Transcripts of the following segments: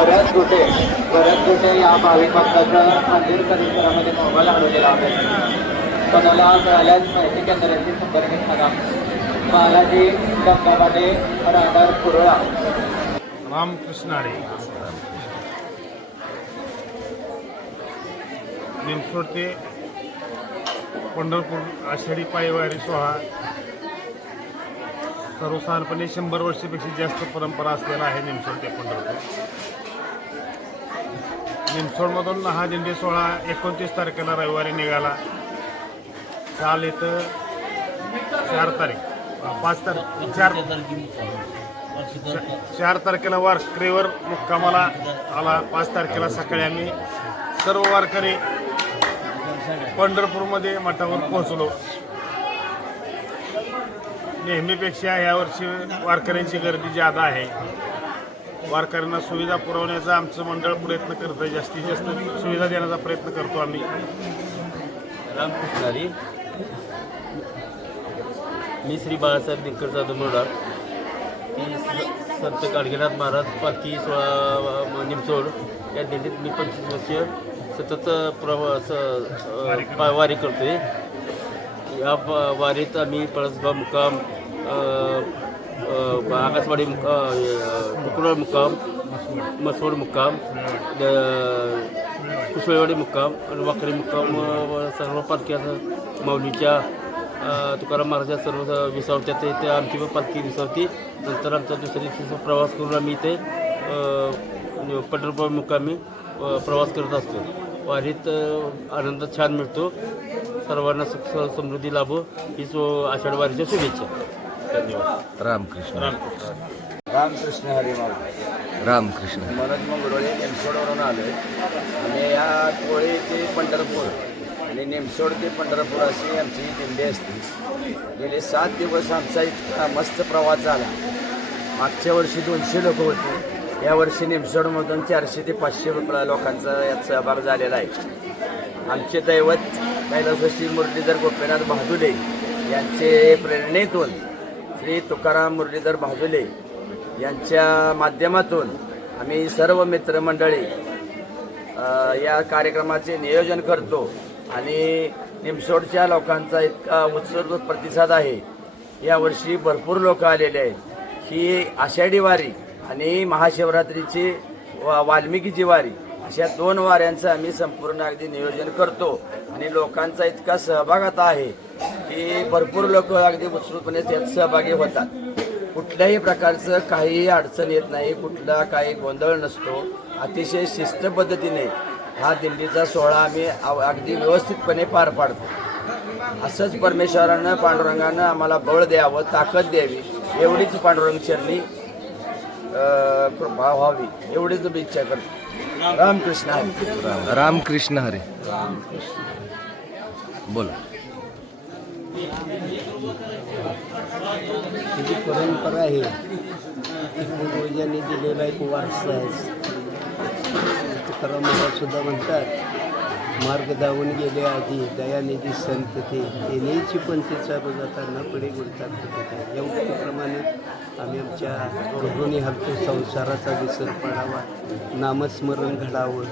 भरत गुटे भरत गुटे या भाविक भक्ताचं मंदिर परिसरामध्ये मोबाईल हरवलेला आहे. कोणाला मिळाल्यास माहिती केंद्राची संपर्क साधा. बालाजी डब्बापाटे राहणार कुरळा. रामकृष्णाडे निमसोड ते पंढरपूर आषाढी पायवारी सोहळा. सर्वसाधारणपणे शंभर वर्षापेक्षा जास्त परंपरा असलेला आहे निमसोड ते पंढरपूर. निमसोडमधून हा दिंडी सोहळा एकोणतीस तारखेला रविवारी निघाला. काल इथं चार तारीख पाच तारीख चार चार तारखेला वारकरीवर मुक्कामाला आला. पाच तारखेला सकाळी आम्ही सर्व वारकरी पंढरपूरमध्ये मठावर पोहोचलो. नेहमीपेक्षा यावर्षी वारकऱ्यांची गर्दी जादा आहे. वारकऱ्यांना सुविधा पुरवण्याचा आमचं मंडळ प्रयत्न करतं जास्तीत जास्त सुविधा देण्याचा प्रयत्न करतो आम्ही. रामकृष्णारी मी श्री बाळासाहेब दिनकर जाधव मुरडाळ मी स- संत काळगेनाथ महाराज पालखी सोळा निमसोड या दिल्लीत मी पंचवीस वर्षीय सतत प्रवास अ, पा- वारी करतोय. या वारीत आम्ही पळसगाव मुक्काम आकाशवाडी मुक्का कुकडळ मुक्काम मसवड मुक्काम कुसळेवाडी मुक्काम आणि वाकरी मुक्काम सर्व पालख्या माऊलीच्या तुकाराम महाराजा सर्व विसावत्या ते त्या आमची पण पालखी विसावती. नंतर आमचा दुसऱ्या दिवशी प्रवास करून आम्ही इथे अ, पंढरपूर मुक्कामी प्रवास करत असतो. वारीत आनंद छान मिळतो. सर्वांना सुख स- समृद्धी लाभो. हीच आषाढ वारीच्या शुभेच्छा. धन्यवाद. रामकृष्ण. रामकृष्ण हरिमाव रामकृष्ण. मनोज मंगळोळे नेमसोडवरून आलो आहे आणि या कोळे ते पंढरपूर आणि नेमसोड ते पंढरपूर अशी आमची दिंडी असते. गेले सात दिवस आमचा इतका मस्त प्रवास झाला. मागच्या वर्षी दोनशे लोक होते. यावर्षी नेमसोडमधून चारशे ते पाचशे रुपये लोकांचा यात सहभाग झालेला आहे. आमचे दैवत कैलासवासी मुरलीधर गोपीनाथ बहादुले यांचे प्रेरणेतून श्री तुकाराम मुरलीधर भाजुले यांच्या माध्यमातून आम्ही सर्व मित्रमंडळी या कार्यक्रमाचे नियोजन करतो आणि निमसोडच्या लोकांचा इतका उत्सर्ग प्रतिसाद आहे. यावर्षी भरपूर लोक आलेले आहेत. ही आषाढी वारी आणि महाशिवरात्रीची वा वाल्मिकीची वारी अशा दोन वाऱ्यांचं आम्ही संपूर्ण अगदी नियोजन करतो आणि लोकांचा इतका सहभाग आता आहे. की भरपूर लोक अगदी उत्स्फूर्तपणे त्यात सहभागी होतात. कुठल्याही प्रकारचं काहीही अडचण येत नाही कुठला काही गोंधळ नसतो. अतिशय शिस्त पद्धतीने हा दिंडीचा सोहळा आम्ही अगदी व्यवस्थितपणे पार पाडतो. असंच परमेश्वरानं पांडुरंगानं आम्हाला बळ द्यावं ताकद द्यावी एवढीच पांडुरंग चरणी अं, व्हावी एवढीच मी इच्छा करतो. रामकृष्ण हरे. रामकृष्ण हरे. बोला. जी परंपरा आहे ती पूर्वजांनी दिलेला एक वारसा आहे. तुकाराम सुद्धा म्हणतात मार्ग धावून गेले आधी दयानिधी संत ते येण्याची पण तिचा जाताना पुढे गुडतात कुठे या उक्तीप्रमाणे आम्ही आमच्या गृहिणी हक्क संसाराचा विसर पडावा नामस्मरण घडावं.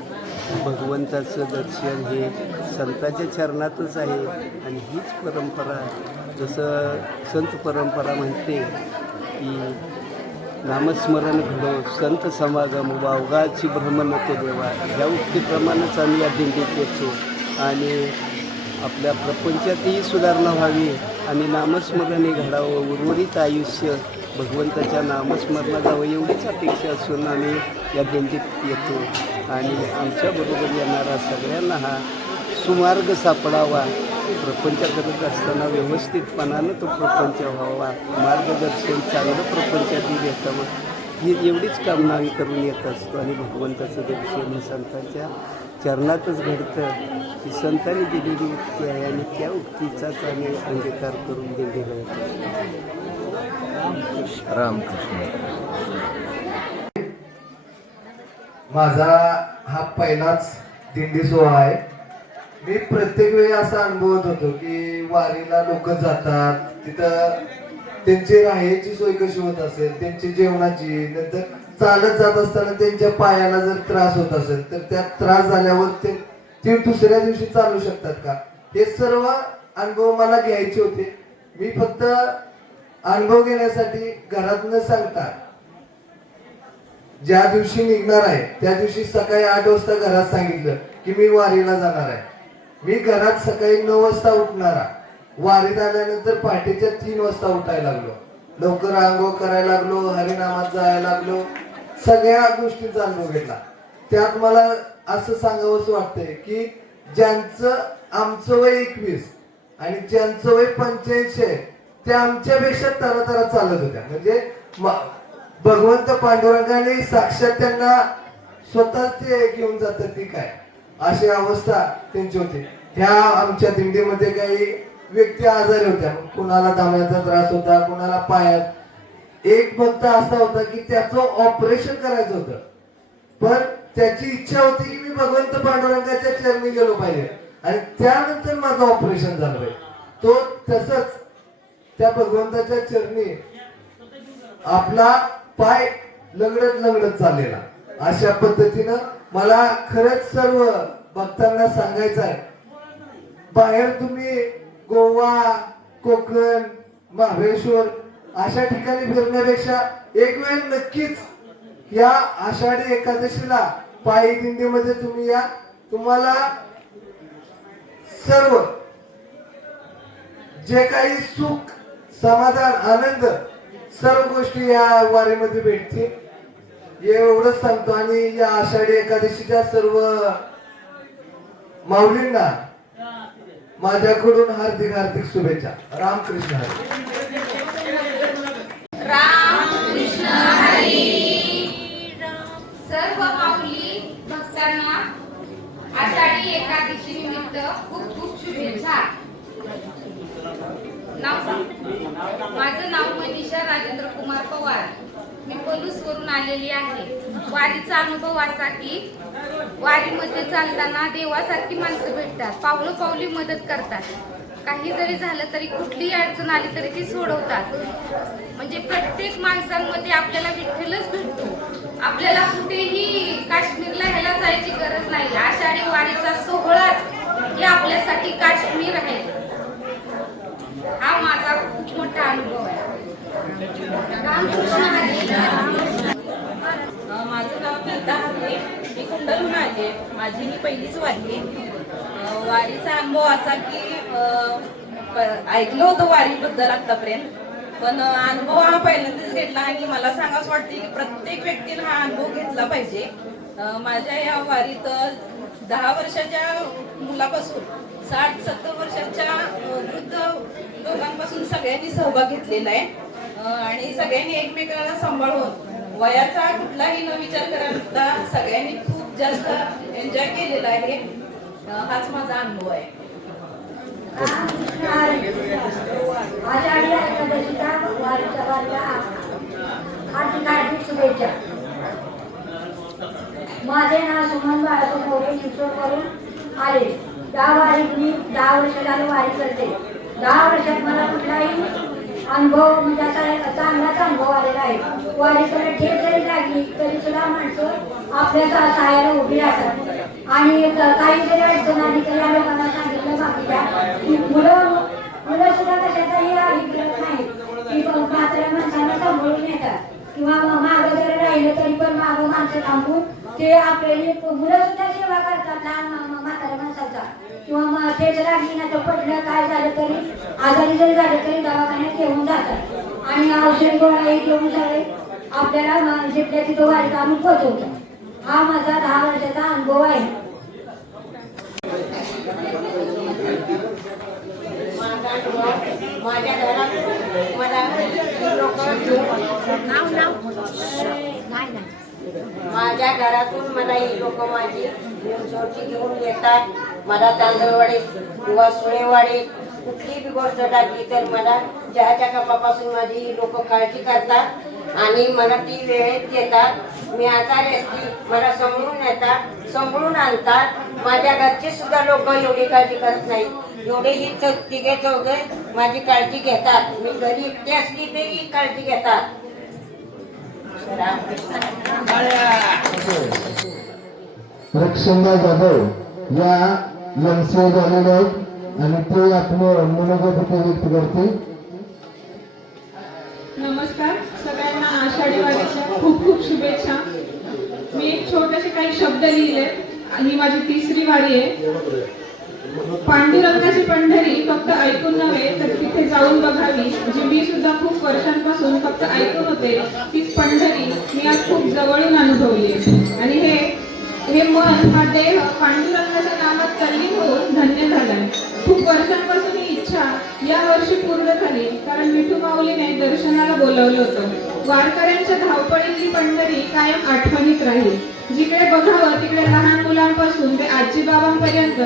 भगवंताचं दर्शन हे संतांच्या चरणातच आहे. आणि हीच परंपरा जसं संत परंपरा म्हणते की नामस्मरण घडो संत समागम वावगाची भ्रम नको देवा. ह्या उक्तीप्रमाणेच आम्ही या दिंडीत येतो. आणि आपल्या प्रपंचातही सुधारणा व्हावी आणि नामस्मरणे घडावं. उर्वरित आयुष्य भगवंताच्या नामस्मरणात जावं एवढीच अपेक्षा असून आम्ही या दिंडीत येतो. आणि आमच्याबरोबर येणारा सगळ्यांना हा सुमार्ग सापडावा. प्रपंच करत असताना व्यवस्थितपणानं तो प्रपंच व्हावा. मार्गदर्शन चांगलं प्रपंचातील येतावं ही एवढीच कामना आम्ही करून येत असतो आणि भगवंताचं दर्शन हे संतांच्या चरणातच घडतं. ही संतांनी दिलेली उक्ती आहे आणि त्या उक्तीचाच आम्ही अंगीकार करून दिलेला येतो रामकृष्ण. माझा हा पहिलाच दिंडी सोहळा आहे. मी प्रत्येक वेळी असा अनुभवत होतो की वारीला लोक जातात तिथं त्यांची राहायची सोय कशी होत असेल त्यांची जेवणाची नंतर चालत जात असताना त्यांच्या पायाला जर त्रास होत असेल तर त्या त्रास झाल्यावर ते ते दुसऱ्या दिवशी चालू शकतात का? हे सर्व अनुभव मला घ्यायचे होते. मी फक्त अनुभव घेण्यासाठी घरात न सांगता ज्या दिवशी निघणार आहे त्या दिवशी सकाळी आठ वाजता घरात सांगितलं की मी वारीला जाणार आहे. मी घरात सकाळी नऊ वाजता उठणारा वारीत आल्यानंतर पहाटेच्या तीन वाजता उठायला लागलो. लवकर आंघोळ करायला लागलो हरिनामात जायला लागलो. सगळ्या गोष्टींचा अनुभव घेतला. त्यात मला असं सांगावंच वाटतंय की ज्यांचं आमचं वय एकवीस आणि ज्यांचं वय पंच्याऐंशी आहे त्या आमच्यापेक्षा तरातरा चालत होत्या. म्हणजे भगवंत पांडुरंगाने साक्षात त्यांना स्वतःच ते घेऊन जातात ती काय? अशी अवस्था त्यांची होती. ह्या आमच्या दिंडीमध्ये काही व्यक्ती आजारी होत्या. कुणाला दाम्याचा त्रास होता कुणाला पायात. एक भक्त असा होता की त्याचं ऑपरेशन करायचं होतं. पण त्याची इच्छा होती की मी भगवंत पांडुरंगाच्या चरणी गेलो पाहिजे. आणि त्यानंतर माझं ऑपरेशन झालं पाहिजे तो तसंच त्या भगवंताच्या चरणी आपला पाय लगडत लगडत चाललेला. अशा पद्धतीनं मला खरंच सर्व भक्तांना सांगायचं आहे. बाहेर तुम्ही गोवा कोकण महाबळेश्वर अशा ठिकाणी फिरण्यापेक्षा एक वेळ नक्कीच या आषाढी एकादशीला पायी दिंडीमध्ये तुम्ही या. तुम्हाला सर्व जे काही सुख समाधान आनंद सर्व गोष्टी या वारीमध्ये भेटतील. एवढंच सांगतो आणि या आषाढी एकादशीच्या सर्व माऊलींना माझ्याकडून हार्दिक हार्दिक शुभेच्छा. रामकृष्ण हरी. अनुभव वारीमध्ये चालताना देवासारखी माणसं भेटतात. पावलं पावली मदत करतात. काही जरी झालं तरी कुठलीही अडचण आली तरी ती सोडवतात. म्हणजे प्रत्येक माणसांमध्ये आपल्याला विठ्ठलच भेटतो. आपल्याला कुठेही काश्मीरला ह्याला जायची गरज नाही. आषाढी वारीचा सोहळाच हे आपल्यासाठी काश्मीर आहे. हा माझा खूप मोठा अनुभव आहे. रामकृष्ण हरी. माझं नाव गीता आहे. मी कुंडलहून आले माझी ही पहिलीच वारी आहे. वारीचा अनुभव असा की प- ऐकलं होतं वारीबद्दल आतापर्यंत पण अनुभव हा पहिल्यांदाच घेतला आणि मला सांगावंच वाटते की प्रत्येक व्यक्तीने हा अनुभव घेतला पाहिजे. माझ्या या वारीत दहा वर्षाच्या मुलापासून साठ सत्तर वर्षाच्या वृद्ध लोकांपासून सगळ्यांनी सहभाग घेतलेला आहे. आणि सगळ्यांनी एकमेकांना सांभाळून वयाचा कुठलाही न विचार करता सगळ्यांनी खूप जास्त एन्जॉय केलेला आहे. हाच माझा अनुभव आहे. शुभेच्छा. माझे नाव सुमन बाळासो मोठे शिक्षण करून आले. दहा वारीत मी दहा वर्ष झाले वारी करते. दहा वर्षात मला कुठलाही अनुभव म्हणजे आता चांगलाच अनुभव आलेला आहे. वारीकडे ठेप जरी लागली तरी सुद्धा माणसं आपल्या सहाय्याला उभी राहतात. आणि काही जरी अडचण आली तरी या लोकांना सांगितलं बाकीच्या की मुलं मुलं सुद्धा कशाचाही ऐकत नाही की ब- म्हाताऱ्या माणसांना सांभाळून येतात किंवा मग मागं जर राहिलं तरी पण मागं माणसं थांबून ते आपले मुलं सुद्धा सेवा करतात लहान मा- मा- म्हाताऱ्या माणसाचा. किंवा मग ठेच लागली ना तर पडलं काय झालं तरी आजारी जरी झालं तरी दवाखान्यात घेऊन जातात. आणि औषध गोळ्या घेऊन सगळे आपल्याला जिथल्या तिथं वारीत आणून पोहोचवतात हा माझा दहा वर्षाचा अनुभव आहे. माझ्या घरात मला लोक नाव नाव? नाही नाही. माझ्या घरातून मला ही लोक माझी सोडची घेऊन येतात. मला तांदळवाडी किंवा सुळेवाडी कुठली बी गोष्ट टाकली तर मला चहाच्या कपापासून माझी ही लोक काळजी करतात आणि मला ती वेळेत देतात. मी आता असली मला समजून येतात सांभाळून आणतात. माझ्या घरचे सुद्धा लोक एवढी काळजी करत नाहीत. एवढे ही तिघे चौघे माझी काळजी घेतात. मी घरी एकटी असली तरी काळजी घेतात. रक्षंदा जाधव या एमसीए झालेले आहेत आणि ते आपलं मनोगत इथे व्यक्त करतील. नमस्कार. सगळ्यांना आषाढी वारीच्या खूप खूप शुभेच्छा. मी एक छोटेसे काही शब्द लिहिले. आणि माझी तिसरी वारी आहे. पांडुरंगाची पंढरी फक्त ऐकून नव्हे तर तिथे जाऊन बघावी. जी मी सुद्धा खूप वर्षांपासून फक्त ऐकून होते तीच पंढरी मी आज खूप जवळून अनुभवली आणि हे हे मन हा देह पांडुरंगाच्या नामात तल्लीन होऊन धन्य झालाय. खूप वर्षांपासून ही इच्छा या वर्षी पूर्ण झाली कारण मिठू माऊलीने दर्शनाला बोलावलं होतं. वारकऱ्यांच्या धावपळीतली पंढरी कायम आठवणीत राहील. जिकडे बघावं तिकडे लहान मुलांपासून ते आजी बाबांपर्यंत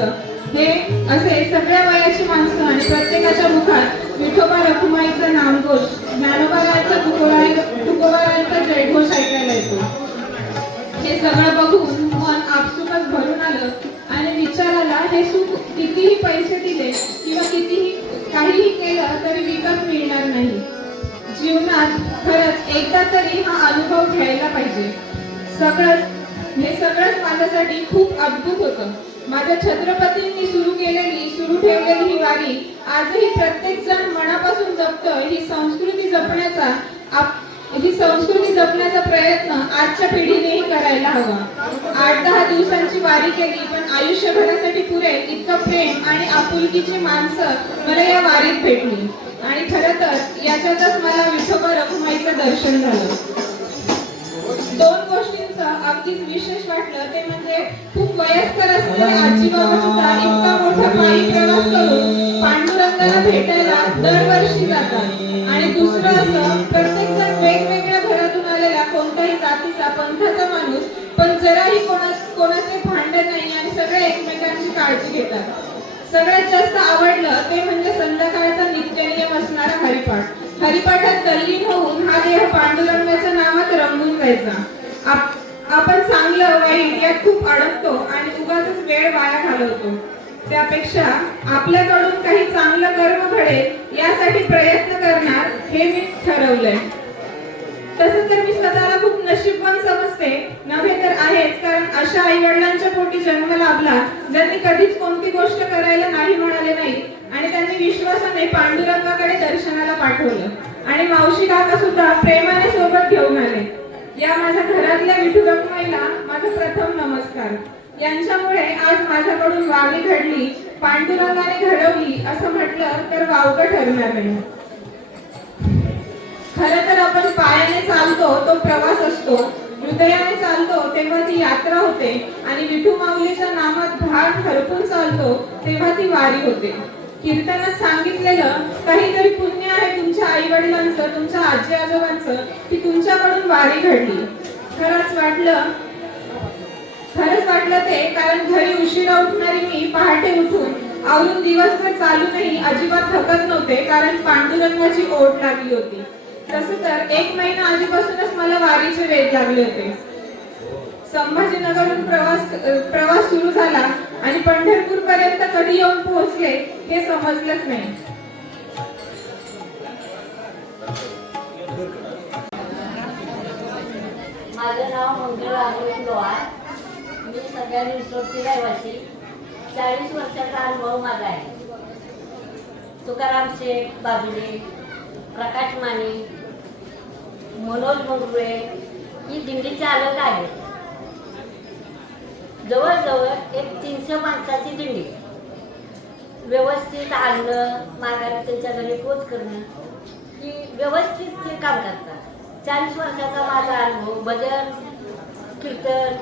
हे असे सगळ्या वयाची माणसं आणि प्रत्येकाच्या मुखात विठोबा रखुमाईचा नामघोष ज्ञानोबारायांचा तुकोबा- तुकोबारायांचा जयघोष ऐकायला येतो. हे सगळं बघून मन आपसुकच भरून आलं आणि विचार आला हे सुख कितीही पैसे दिले किंवा कितीही काहीही केलं तरी विकत मिळणार नाही. जीवनात खरंच एकदा तरी हा अनुभव घ्यायला पाहिजे. सगळंच हे सगळंच माझ्यासाठी खूप अद्भुत होतं. माझ्या छत्रपतींनी सुरू केलेली सुरू ठेवलेली ही वारी आजही प्रत्येक जण मनापासून जपतं ही संस्कृती जपण्याचा ही संस्कृती जपण्याचा प्रयत्न आजच्या पिढीनेही करायला हवा. आठ दहा दिवसांची वारी केली पण आयुष्यभरासाठी पुरे इतकं प्रेम आणि आपुलकीची माणसं मला या वारीत भेटली. आणि खरं तर याच्यातच मला विठोबा रखुमाईचं दर्शन झालं. अगदीच विशेष वाटलं. ते म्हणजे खूप वयस्कर असलेले आजी बाबा सुद्धा इतका मोठा पायी प्रवास करून पांडुरंगाला भेटायला दरवर्षी जातात. आणि दुसरं असं प्रत्येक जण वेगवेगळ्या घरातून आलेला जातीचा पंथाचा माणूस पण जराही कोणा कोणाचे भांडण नाही आणि सगळे एकमेकांची काळजी घेतात. सगळ्यात जास्त आवडलं ते म्हणजे संध्याकाळचा नित्यनियम असणारा हरिपाठ. हरिपाठात तल्लीन होऊन हा देह पांडुरंगाच्या नावात रंगून जायचा आपण चांगलं वाईट यात खूप अडकतो आणि उगाच वेळ वाया घालवतो. त्यापेक्षा आपल्याकडून काही चांगलं कर्म घडेल यासाठी प्रयत्न करणार हे मी ठरवलंय. तसं तर मी स्वतःला खूप नशीबवान समजते नव्हे तर आहेच कारण अशा आई वडिलांच्या पोटी जन्म लाभला ज्यांनी कधीच कोणती गोष्ट करायला नाही म्हणाले नाही आणि त्यांनी विश्वासाने पांडुरंगाकडे दर्शनाला पाठवलं. आणि मावशी काका सुद्धा प्रेमाने सोबत घेऊन आले. या माझ्या घरातल्या विठू रखमाईला माझा प्रथम नमस्कार. यांच्यामुळे आज माझ्याकडून वारी घडली पांडुरंगाने घडवली असं म्हटलं तर वावग ठरणार नाही. खरं तर आपण पायाने चालतो तो प्रवास असतो. हृदयाने चालतो तेव्हा ती यात्रा होते. आणि विठू माऊलीच्या नामात भाग हरपून चालतो तेव्हा ती वारी होते. कीर्तनात सांगितलेलं काहीतरी पुण्य आहे तुमच्या आई वडिलांचं तुमच्या आजी आजोबांचं की तुमच्याकडून वारी घडली. खरंच वाटलं खरंच वाटलं ते कारण घरी उशिरा उठणारी मी पहाटे उठून आवरून दिवसभर चालूनही अजिबात थकत नव्हते कारण पांडुरंगाची ओढ लागली होती. तसं तर एक महिना आधीपासूनच मला वारीचे वेध लागले होते. संभाजीनगरहून प्रवास प्रवास सुरू झाला आणि पंढरपूर पर्यंत कधी येऊन पोहोचले हे समजलंच नाही. माझं नाव मंगल राघव लोहार. मी सध्या रिसोर्टची रहिवासी. चाळीस वर्षाचा अनुभव माझा आहे. तुकाराम शेठ बाबुले प्रकाश माने मनोज मंगरुळे ही दिंडी चालक आहेत जवळजवळ एक तीनशे माणसाची दिंडी. व्यवस्थित आणणं माघारी त्यांच्या घरी पोच करणं ही व्यवस्थित ते काम करतात. चाळीस वर्षाचा माझा अनुभव भजन कीर्तन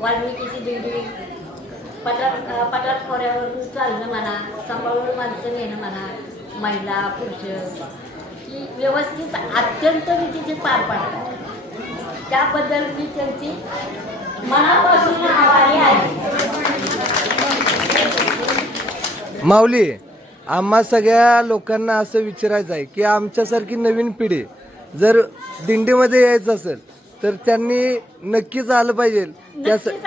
वाल्मिकीची दिंडी पठार पठार खोऱ्यावरून चालणं म्हणा सांभाळून माणसं नेणं म्हणा महिला पुरुष ही व्यवस्थित अत्यंत रीतीचे पार पाडतात. त्याबद्दल मी त्यांची मनापासून आभारी आहे. माऊली आम्हा सगळ्या लोकांना असं विचारायचं आहे की आमच्यासारखी नवीन पिढी जर दिंडीमध्ये यायचं असेल तर त्यांनी नक्कीच आलं पाहिजे. त्यासाठी-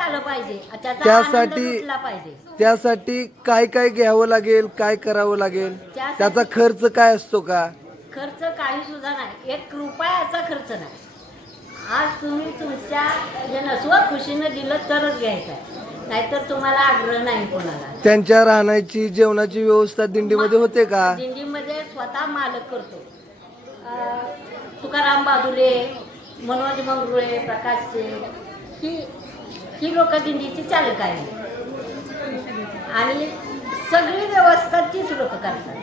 त्यासाठी काय काय घ्यावं लागेल काय करावं लागेल? त्याचा खर्च काय असतो का? खर्च काही सुद्धा नाही. एक रुपयाचा खर्च नाही. आज तुम्ही तुमच्या जे नसवा खुशीनं दिलं तरच घ्यायचं आहे. नाहीतर तुम्हाला आग्रह नाही कोणाला. त्यांच्या राहण्याची जेवणाची व्यवस्था दिंडीमध्ये होते का? दिंडीमध्ये स्वतः मालक करतो. अं, तुकाराम बाबुरे मनोज मंगरुळे प्रकाश शेठ ही ही लोक दिंडीची चालक आहे आणि सगळी व्यवस्था तीच लोक करतात.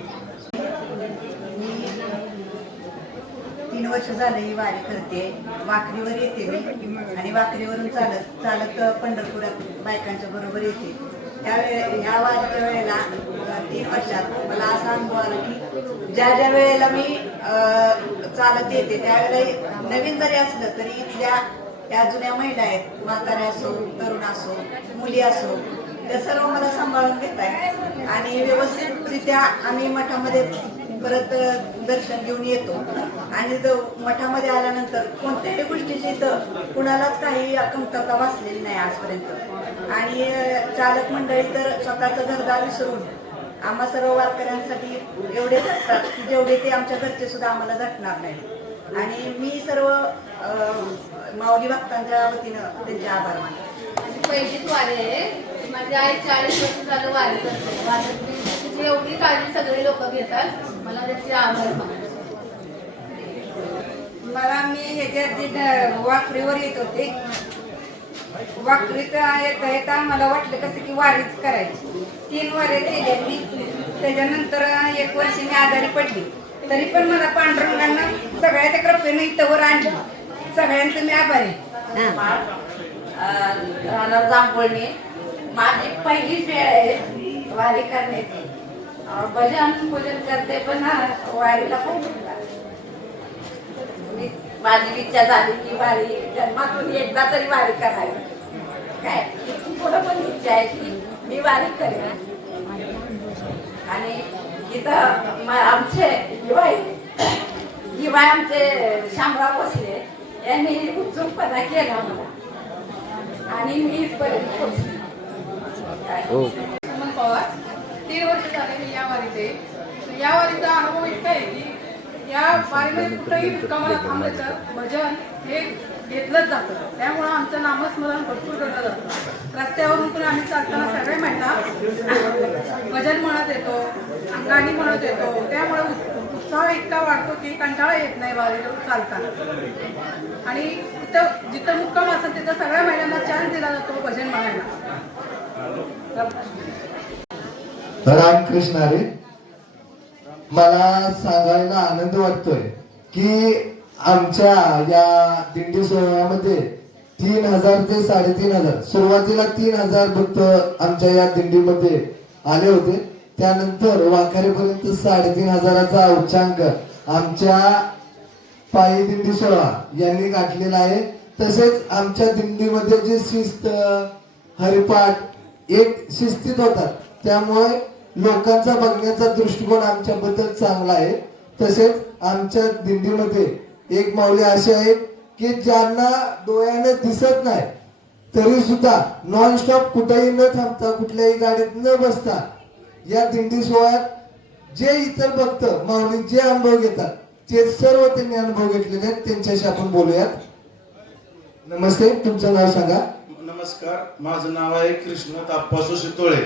वर्ष झालं ही वारी करते. वाकरीवर येते मी. आणि वाकरीवरून चालत चालत पंढरपुरात बायकांच्या बरोबर येते. त्यावेळे ह्या वारीच्या वेळेला तीन वर्षात मला असा अनुभव आला की ज्या ज्या वेळेला मी चालत येते त्यावेळेला नवीन जरी असलं तरी इथल्या त्या जुन्या महिला आहेत म्हाताऱ्या असो तरुण असो मुली असो त्या सर्व मला सांभाळून घेत आहेत. आणि व्यवस्थितरित्या आम्ही मठामध्ये परत दर्शन घेऊन येतो. आणि जो मठामध्ये आल्यानंतर कोणत्याही गोष्टीची इथं कुणालाच काही कमतरता वाचलेली नाही आजपर्यंत. आणि चालक मंडळी तर स्वतःचं घरदार विसरून आम्हा सर्व वारकऱ्यांसाठी एवढे झटतात की जेवढे ते आमच्या घरचे सुद्धा आम्हाला झटणार नाही आणि मी सर्व माऊली भक्तांच्या वतीनं त्यांचे आभार मानले पहिलीच वारी आहे. माझी आई चाळीस वर्ष झालं वारी करते. तिची एवढी काळजी सगळे लोक घेतात. मला त्याचे आभार मानले मला मी ह्याच्यात वाकरीवर येत होते वाकरीत येता येता मला वाटलं कसं की वारीच करायची. तीन वारे केले मी. त्याच्यानंतर एक वर्ष मी आजारी पडली. तरी पण मला पांडुरंगानं सगळ्याच्या कृपेनं इथं वर आणलं. सगळ्यांचं मी आभारी राहणार जांभळणी माझी पहिलीच वेळ आहे वारी करण्याची. भजन पूजन करते पण वारीला पण माझी इच्छा झाली की वारी जन्मातून एकदा तरी वारी करावी. काय? इथून पुढं पण इच्छा आहे की मी वारी करेन. आणि इथं म- आमचे युवाई युवाई आमचे शामराव बसले यांनी उत्सुकपणा केला मला. आणि मी इथपर्यंत पोहोचले. काय? सुमन पवार तीन वर्ष झाले मी या आहे. या वारीचा अनुभव इतका आहे की या वारीमध्ये कुठंही मुक्कामाला थांबलं तर भजन हे घेतलंच जातं. त्यामुळं आमचं नामस्मरण भरपूर करलं जातं. रस्त्यावरून पण आम्ही चालताना सगळे महिला भजन म्हणत येतो गाणी म्हणत येतो. त्यामुळे उत्- उत्साह इतका वाढतो की कंटाळा येत नाही वारीवर चालताना. आणि तिथं जिथं मुक्काम असेल तिथं सगळ्या महिलांना चान्स दिला जातो भजन म्हणायला. रामकृष्ण हरी. मला सांगायला आनंद वाटतोय की आमच्या या दिंडी सोहळ्यामध्ये तीन हजार ते साडेतीन हजार सुरुवातीला तीन हजार भक्त आमच्या या दिंडीमध्ये आले होते. त्यानंतर वाखारेपर्यंत साडेतीन हजाराचा उच्चांक आमच्या पायी दिंडी सोहळा यांनी गाठलेला आहे. तसेच आमच्या दिंडीमध्ये जे शिस्त हरिपाठ एक शिस्तीत होतात. त्यामुळे लोकांचा बघण्याचा दृष्टिकोन आमच्याबद्दल चांगला आहे. तसेच आमच्या दिंडीमध्ये एक माऊली अशी आहे की ज्यांना डोळ्याने दिसत नाही तरी सुद्धा नॉन स्टॉप कुठेही न थांबता कुठल्याही गाडीत न बसता या दिंडी सोहळ्यात जे इतर भक्त माऊली जे अनुभव घेतात ते सर्व त्यांनी अनुभव घेतलेले आहेत त्यांच्याशी आपण बोलूयात. नमस्ते तुमचं नाव सांगा. नमस्कार माझं नाव आहे कृष्ण ताप्पा शितोळे.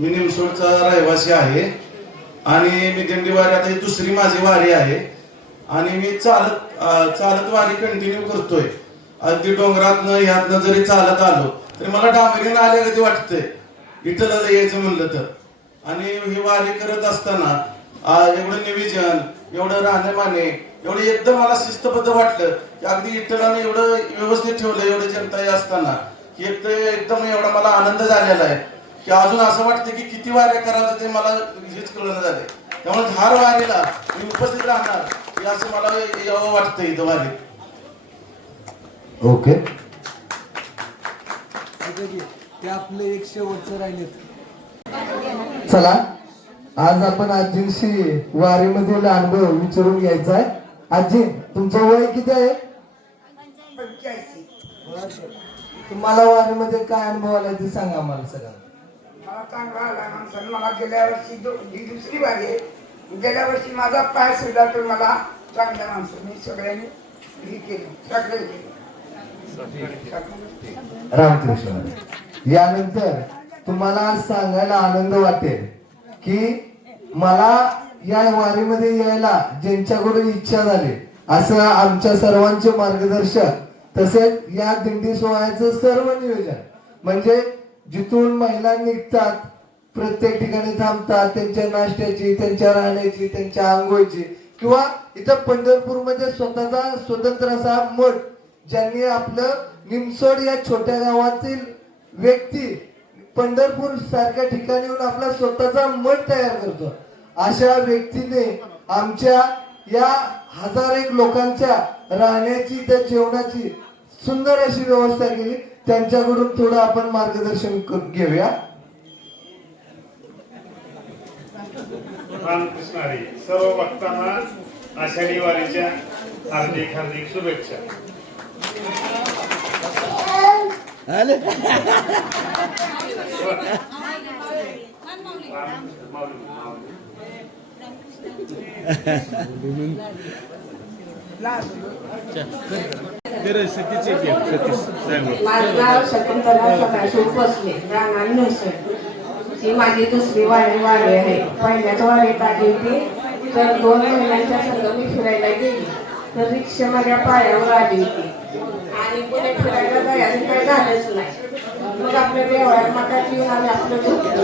मी निमसोडचा रहिवासी आहे. आणि मी दिंडी वारी आता ही दुसरी माझी वारी आहे. आणि मी चालत चालत वारी कंटिन्यू करतोय. अगदी डोंगरातनं ह्यातनं जरी चालत आलो तरी मला डांबरीनं आल्या कधी वाटतंय. इथलं यायचं म्हणलं तर. आणि ही वारी करत असताना एवढं निविजन एवढं राहणेमाने एवढं एकदम मला शिस्तबद्ध वाटलं की अगदी विठ्ठलाने एवढं व्यवस्थित ठेवलं एवढं जनता असताना की एक तर एकदम एवढा मला आनंद झालेला आहे. की अजून असं वाटतं की किती वाऱ्या करावं ते मला हेच कळणं झालंय. त्यामुळे धार वारीला मी उपस्थित राहणार हे असं मला यावं वाटतं इथं वारीत. ओके. ते आपले एक शेवटचं राहिलेत. चला आज आपण आजींशी वारीमधील अनुभव विचारून घ्यायचा आहे. आजी तुमचं वय किती आहे? तुम्हाला वारीमध्ये काय अनुभव आलाय ते सांगा मला सगळं. मला चांगला आला माणसानं मला गेल्या वर्षी ही दुसरी बारी आहे. गेल्या वर्षी माझा पाय सुद्धा तर मला चांगल्या मी सगळ्यांनी हे केलं. सगळे केलं. रामकृष्ण यानंतर तुम्हाला सांगायला आनंद वाटेल की मला या वारीमध्ये यायला ज्यांच्याकडून इच्छा झाली असं आमच्या सर्वांचे मार्गदर्शक तसेच या दिंडी सोहळ्याचं सर्व नियोजन म्हणजे जिथून महिला निघतात प्रत्येक ठिकाणी थांबतात त्यांच्या नाश्त्याची त्यांच्या राहण्याची त्यांच्या आंघोळीची. किंवा इथं पंढरपूरमध्ये स्वतःचा स्वतंत्र असा मठ ज्यांनी आपलं निमसोड या छोट्या गावातील व्यक्ती पंढरपूर सारख्या ठिकाणी येऊन आपला स्वतःचा मठ तयार करतो. अशा व्यक्तीने आमच्या या हजार एक लोकांच्या राहण्याची त्या जेवणाची सुंदर अशी व्यवस्था केली. त्यांच्याकडून थोडं आपण मार्गदर्शन क- घेऊया. सर्व भक्तांना आषाढी वारीच्या हार्दिक हार्दिक शुभेच्छा. माझं नाव शकुंतला सदाशिव बसले राहणार नसर ही माझी दुसरी वारी वारी आहे. पहिल्याच वारीत आली होती तर दोन महिन्यांच्या संघ मी फिरायला गेली. तर रिक्षा माझ्या पायावर आली होती. आणि पुढे फिरायला जायचं काही झालंच नाही. मग आपल्या देवळात मठात येऊन आम्ही आपलं झोपलो.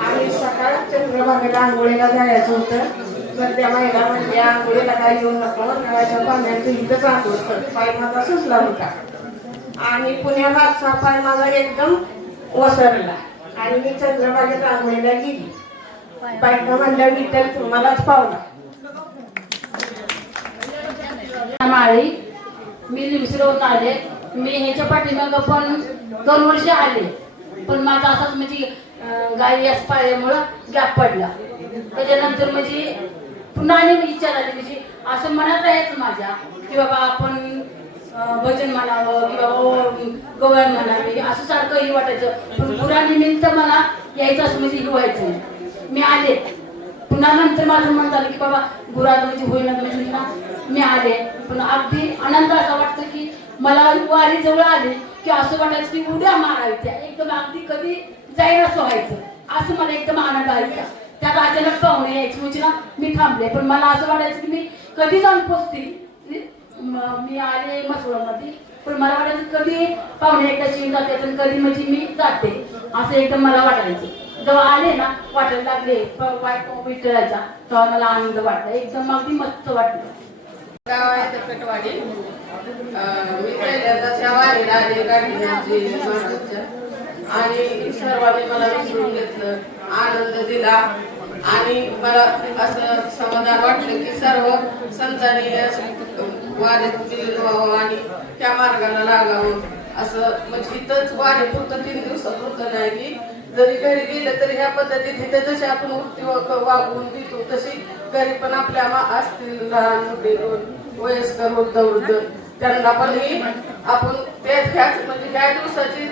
आणि सकाळ चंद्रभागेला आंघोळीला जायचं होतं. मग त्या महिला म्हणजे आंघोळीला काय येऊ नको नळाच्या पाण्यात इथंच आंघोळ कर पाय माझा सुचला होता. आणि पुण्या मागचा पाय माझा एकदम ओसरला. आणि मी चंद्रभागेत आंघोळीला गेली. बायका म्हणल्या विठ्ठल तुम्हालाच पावला. माळी मी लिमसिरवरून आले. मी ह्याच्या पाठीमागं पण दोन वर्ष आले. पण माझा असाच म्हणजे गाई याच पाळल्यामुळं गॅप पडला. त्याच्यानंतर म्हणजे पुन्हा आणि इच्छा झाली म्हणजे असं मनात राहायचं माझ्या की बाबा आपण भजन म्हणावं की बाबा गवळण म्हणावे असं सारखं हे वाटायचं. पण पुरानिमित्त मला यायचं असं म्हणजे हे व्हायचं मी आले. पुन्हा नंतर माझं मन झालं की बाबा गुरात म्हणजे होईल म्हणजे मी आले. पण अगदी आनंद असा वाटतं की मला वारी जवळ आली की असं वाटायचं की उड्या मारायच्या एकदम अगदी कधी जाईल असं व्हायचं. असं मला एकदम आनंद व्हायचा त्यात अचानक पाहुणे यायची. म्हणजे ना मी थांबले. पण मला असं वाटायचं की मी कधी जाऊन पोचते? मी आले मसुळामध्ये पण मला वाटायचं कधी पाहुणे एकदा जाते पण कधी म्हणजे मी जाते. असं एकदम मला वाटायचं. जेव्हा आले ना वाटायला लागले प- वाट तेव्हा मला आनंद वाटला. एकदम अगदी मस्त वाटलं. गाव आहे तकटवाडी अं, मी पहिल्यांदा त्या वारीला आले गाडीची महाराजच्या म्हणजे आणि सर्वांनी मला विसरून घेतलं आनंद दिला. आणि मला असं समाधान वाटलं की सर्व संतांनी वारीत व्हावं आणि त्या मार्गाला लागावं. असं म्हणजे इथंच वारी फक्त तीन दिवसात होत नाही की जरी घरी गेलं तरी ह्या पद्धतीत इथे जसे आपण उठती वागवून देतो तशी घरी पण आपल्या मा- असतील लहान मोठे वयस्कर वृद्ध वृद्ध. त्यांना पण ही आपण त्याच ह्याच म्हणजे ह्या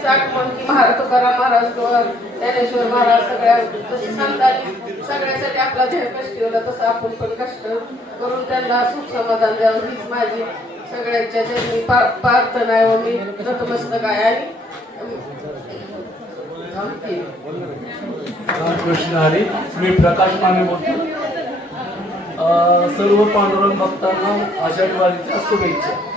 चाट म्हण की महाराज तुकाराम महाराज ज्ञानेश्वर महाराज सगळ्या जशी संतांनी सगळ्यासाठी आपला ध्येय कष्ट ठेवला तसं आपण पण कष्ट करून त्यांना सुख समाधान द्यावं हीच माझी सगळ्यांच्या जन्मी पा- प्रार्थना आहे. व मी नतमस्तक आहे. आणि कृष्ण रामकृष्ण हरी मी प्रकाश माने बोलतो. सर्व पांडुरंग भक्तांना आषाढी वारीच्या शुभेच्छा.